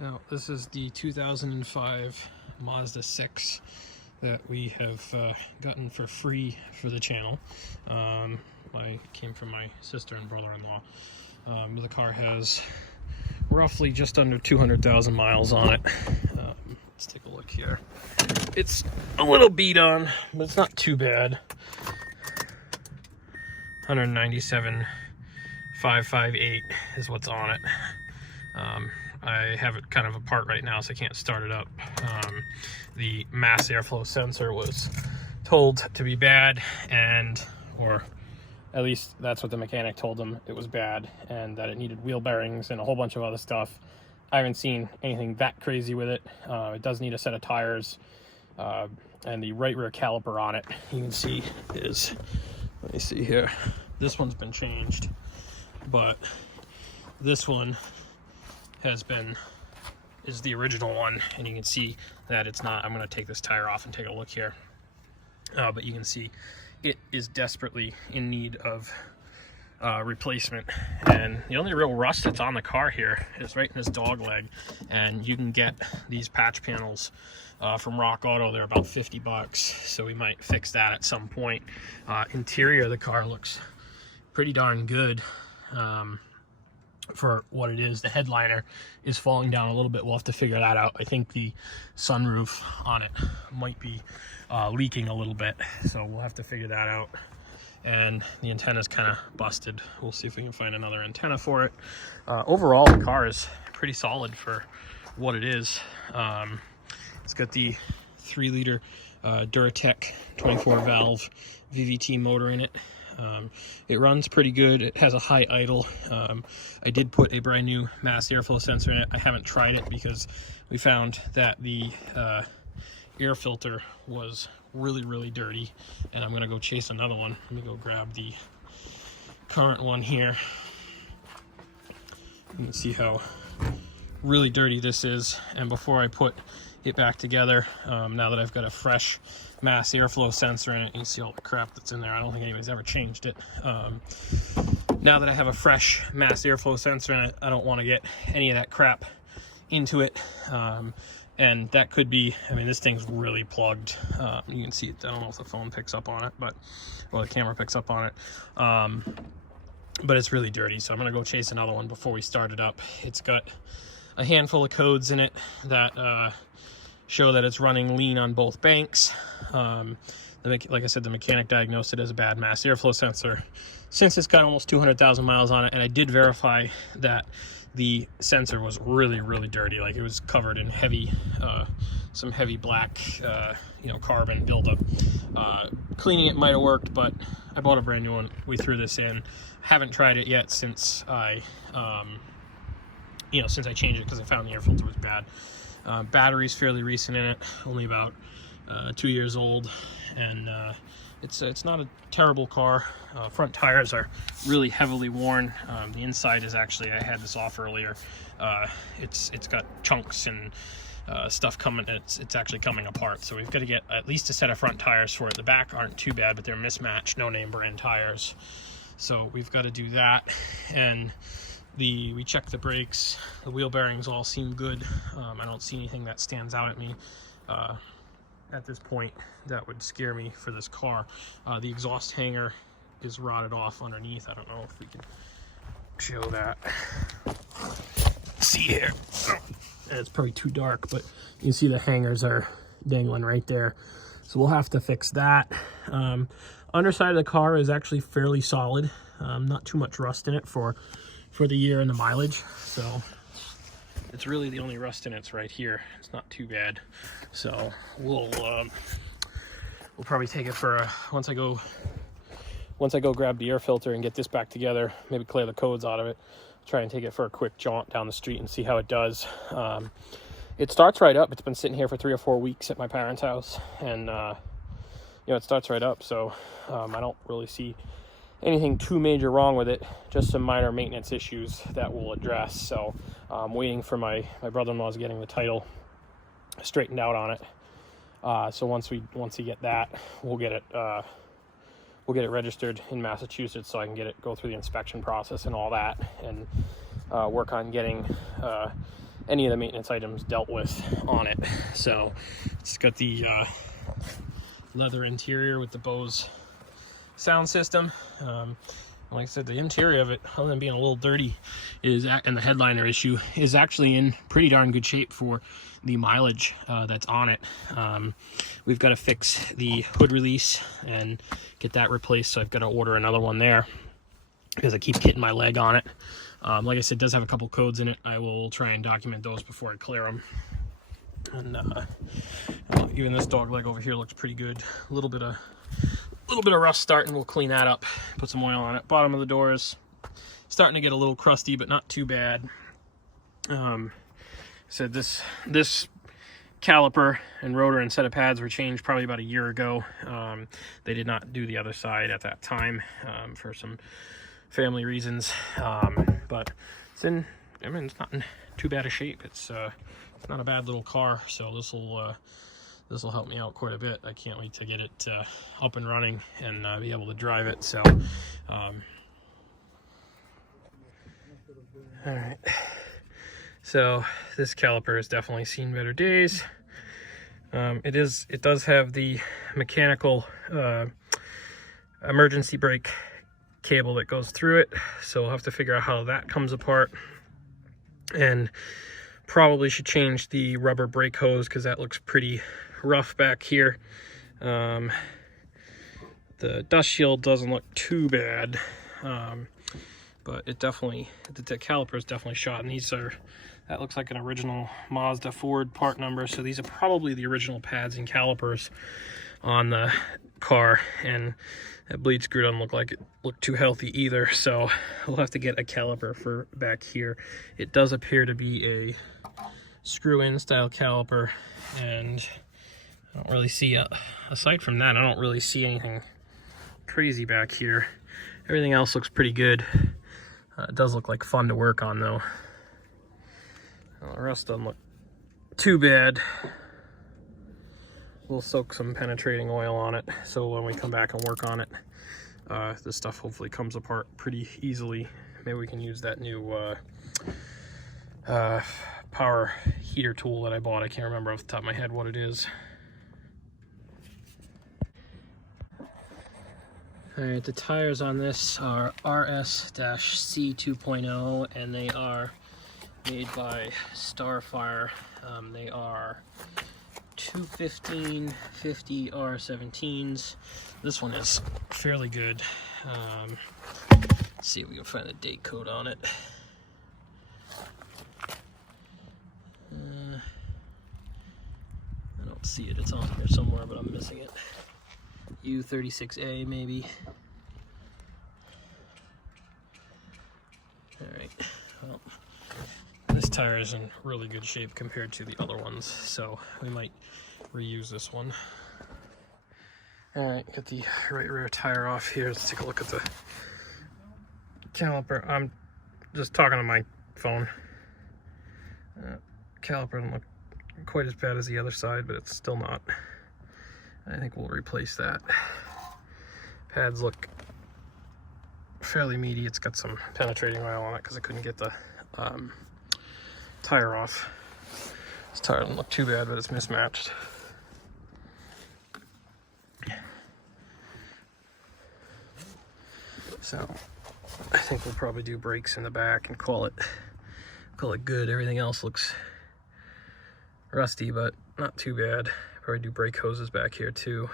Now, this is the 2005 Mazda 6 that we have gotten for free for the channel. Came from my sister and brother-in-law. The car has roughly just under 200,000 miles on it. Let's take a look here. It's a little beat on, but it's not too bad. 197,558 is what's on it. I have it kind of apart right now, so I can't start it up. The mass airflow sensor was told to be bad, or at least that's what the mechanic told them, it was bad, and that it needed wheel bearings and a whole bunch of other stuff. I haven't seen anything that crazy with it. It does need a set of tires, and the right rear caliper on it, you can see is, let me see here, this one's been changed, but this one is the original one, and you can see that it's not. I'm going to take this tire off and take a look here, but you can see it is desperately in need of replacement, and the only real rust that's on the car here is right in this dog leg, and you can get these patch panels from Rock Auto. They're about 50 bucks, so we might fix that at some point. Interior of the car looks pretty darn good. For what it is. The headliner is falling down a little bit. We'll have to figure that out. I think the sunroof on it might be leaking a little bit, so we'll have to figure that out. And the antenna's kind of busted. We'll see if we can find another antenna for it. Overall, the car is pretty solid for what it is. It's got the 3-liter Duratec 24 valve VVT motor in it. It runs pretty good. It has a high idle. I did put a brand new mass airflow sensor in it. I haven't tried it because we found that the air filter was really dirty, and I'm gonna go chase another one. Let me go grab the current one here. You can see how really dirty this is, and before I put it back together, now that I've got a fresh mass airflow sensor in it, you can see all the crap that's in there. I don't think anybody's ever changed it. Now that I have a fresh mass airflow sensor in it, I don't want to get any of that crap into it, and that could be, I mean, this thing's really plugged. You can see it. I don't know if the phone picks up on it, but well, the camera picks up on it, but it's really dirty, so I'm gonna go chase another one before we start it up. It's got a handful of codes in it that show that it's running lean on both banks. Like I said, the mechanic diagnosed it as a bad mass airflow sensor since it's got almost 200,000 miles on it, and I did verify that the sensor was really dirty. Like, it was covered in heavy, some heavy black, carbon buildup. Cleaning it might have worked, but I bought a brand new one. We threw this in. Haven't tried it yet since I changed it because I found the air filter was bad. Battery's fairly recent in it, only about 2 years old, and it's not a terrible car. Front tires are really heavily worn. The inside is actually, I had this off earlier. It's got chunks and stuff coming. It's actually coming apart, so we've got to get at least a set of front tires for it. The back aren't too bad, but they're mismatched, no name brand tires, so we've got to do that. And we checked the brakes, the wheel bearings all seem good. I don't see anything that stands out at me at this point that would scare me for this car. The exhaust hanger is rotted off underneath. I don't know if we can show that. See here, it's probably too dark, but you can see the hangers are dangling right there, so we'll have to fix that. Underside of the car is actually fairly solid. Not too much rust in it for the year and the mileage, so it's really the only rust in it's right here. It's not too bad, so we'll probably take it for once I go grab the air filter and get this back together, maybe clear the codes out of it, try and take it for a quick jaunt down the street and see how it does. It starts right up. It's been sitting here for 3 or 4 weeks at my parents' house, and it starts right up, so I don't really see anything too major wrong with it, just some minor maintenance issues that we'll address. So I'm waiting for my brother-in-law's getting the title straightened out on it. So once we get that, we'll get it registered in Massachusetts, so I can go through the inspection process and all that, and work on getting any of the maintenance items dealt with on it. So it's got the leather interior with the Bose sound system. Like I said, the interior of it, other than being a little dirty, and the headliner issue, is actually in pretty darn good shape for the mileage that's on it. We've got to fix the hood release and get that replaced, so I've got to order another one there because I keep hitting my leg on it. Like I said, it does have a couple codes in it. I will try and document those before I clear them. And even this dog leg over here looks pretty good. A little bit of rough start, and we'll clean that up, put some oil on it. Bottom of the door is starting to get a little crusty, but not too bad. So this caliper and rotor and set of pads were changed probably about a year ago. They did not do the other side at that time for some family reasons, but it's not in too bad a shape. It's not a bad little car, so this will help me out quite a bit. I can't wait to get it up and running and be able to drive it. So all right, so this caliper has definitely seen better days. It does have the mechanical emergency brake cable that goes through it, so we'll have to figure out how that comes apart, and probably should change the rubber brake hose because that looks pretty rough back here. The dust shield doesn't look too bad, but it definitely, the caliper is definitely shot, and that looks like an original Mazda Ford part number, so these are probably the original pads and calipers on the car, and that bleed screw doesn't look like it looked too healthy either, so we'll have to get a caliper for back here. It does appear to be a screw-in style caliper, and I don't really see, aside from that, I don't really see anything crazy back here. Everything else looks pretty good. It does look like fun to work on though. The rest doesn't look too bad. We'll soak some penetrating oil on it, so when we come back and work on it, this stuff hopefully comes apart pretty easily. Maybe we can use that new power heater tool that I bought. I can't remember off the top of my head what it is. Alright, the tires on this are RS-C 2.0, and they are made by Starfire. They are 215/50 R17s. This one is fairly good. Let's see if we can find the date code on it. I don't see it. It's on here somewhere, but I'm missing it. U36A maybe. Alright, well, this tire is in really good shape compared to the other ones, so we might reuse this one. Alright, get the right rear tire off here. Let's take a look at the caliper. I'm just talking on my phone. Caliper doesn't look quite as bad as the other side, but it's still not. I think we'll replace that. Pads look fairly meaty. It's got some penetrating oil on it because I couldn't get the tire off. This tire doesn't look too bad, but it's mismatched. So I think we'll probably do brakes in the back and call it good. Everything else looks rusty, but not too bad. Probably do brake hoses back here too.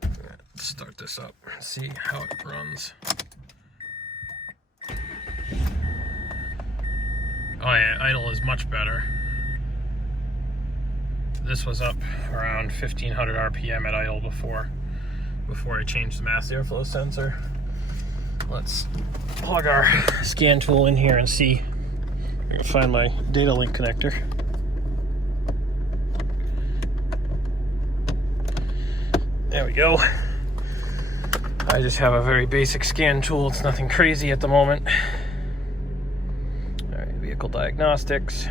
Let's start this up and see how it runs. Oh yeah, idle is much better. This was up around 1500 RPM at idle before I changed the mass airflow sensor. Let's plug our scan tool in here and see. I'm gonna find my data link connector. There we go. I just have a very basic scan tool. It's nothing crazy at the moment. All right, vehicle diagnostics,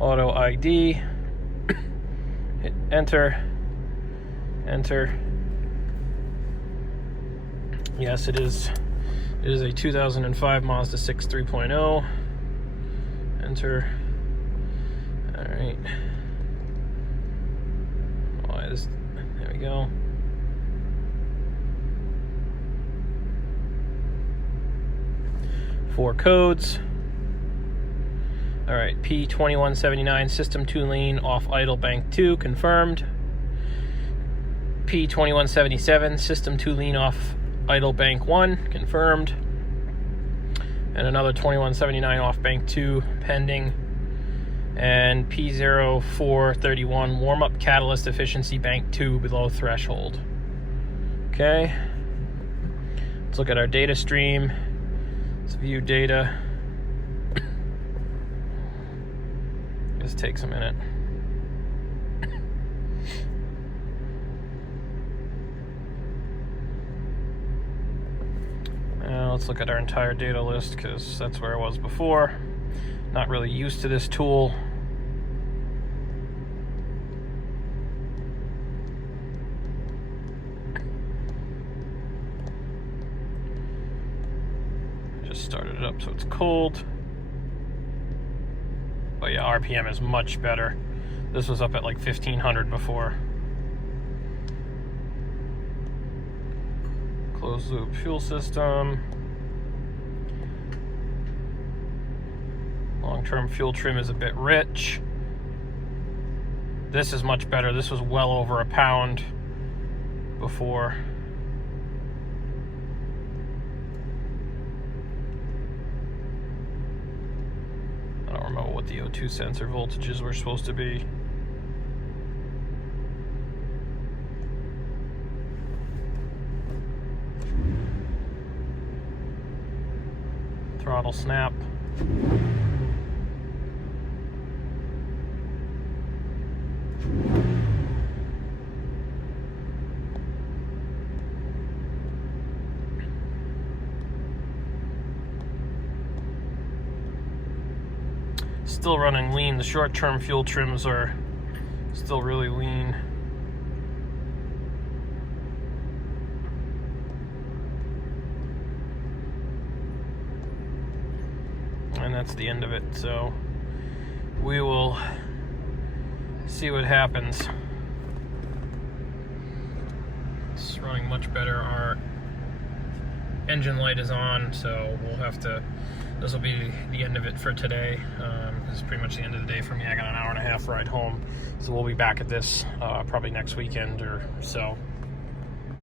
auto ID, hit enter, enter. Yes, it is It is a 2005 Mazda 6 3.0. Enter. Alright. There we go. Four codes. Alright, P2179, system 2 lean, off idle, bank 2, confirmed. P2177, system 2 lean, off idle, bank 1, confirmed. And another 2179 off bank 2, pending. And P0431, warm-up catalyst efficiency, bank 2, below threshold. Okay. Let's look at our data stream. Let's view data. This takes a minute. Now let's look at our entire data list, because that's where I was before. Not really used to this tool. Just started it up so it's cold. But yeah, RPM is much better. This was up at like 1500 before. Closed loop fuel system. Long-term fuel trim is a bit rich. This is much better. This was well over a pound before. I don't remember what the O2 sensor voltages were supposed to be. Throttle snap. Still running lean. The short-term fuel trims are still really lean. And that's the end of it. So we will see what happens. It's running much better. Our engine light is on, so we'll have to, this will be the end of it for today. This is pretty much the end of the day for me. I got an hour and a half ride home, so we'll be back at this probably next weekend or so.